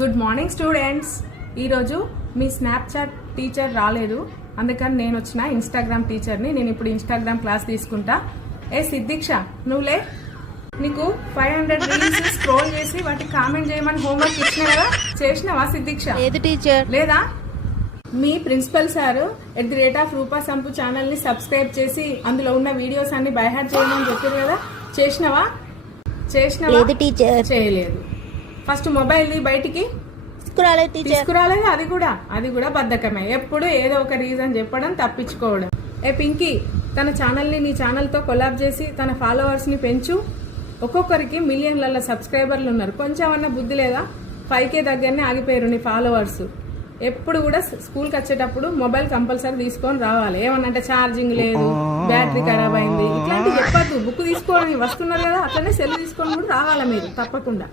Good morning students. ఈరోజు మీ Snapchat teacher రాలేదు, అందుకని నేను వచ్చిన ఇన్స్టాగ్రామ్ టీచర్ని. నేను ఇప్పుడు ఇన్స్టాగ్రామ్ క్లాస్ తీసుకుంటా. ఏ సిద్దిక్ష, నువ్వులే. నీకు 500 రీల్స్ స్క్రోల్ చేసి వాటికి కామెంట్ చేయమని హోంవర్క్ ఇచ్చిన కదా, చేసినావా సిద్దిక్ష? లేదు టీచర్. లేదా? మీ ప్రిన్సిపల్ సార్ @రూపా సంపు ఛానల్ ని సబ్స్క్రైబ్ చేసి అందులో ఉన్న వీడియోస్ అన్ని బైహార్ట్ చేయమని చెప్పారు కదా, చేసినావా? లేదు టీచర్. చేయలేదు. ఫస్ట్ మొబైల్ బయటికి తీసుకురాలేదు. అది కూడా బద్ధకమే. ఎప్పుడు ఏదో ఒక రీజన్ చెప్పడం, తప్పించుకోవడం. ఏ పింకీ, తన ఛానల్ని నీ ఛానల్తో కొలాబ్ చేసి తన ఫాలోవర్స్ని పెంచు. ఒక్కొక్కరికి మిలియన్ల సబ్స్క్రైబర్లు ఉన్నారు. కొంచెం అన్న బుద్ధి లేదా? 5K దగ్గరనే ఆగిపోయారు నీ ఫాలోవర్స్. ఎప్పుడు కూడా స్కూల్కి వచ్చేటప్పుడు మొబైల్ కంపల్సరీ తీసుకొని రావాలి. ఏమన్నంటే ఛార్జింగ్ లేదు, బ్యాటరీ ఖరాబ్ అయింది, ఇట్లాంటివి చెప్పద్దు. బుక్ తీసుకోవడానికి వస్తున్నారు కదా, అట్లనే సెల్ తీసుకొని కూడా రావాలి మీరు తప్పకుండా.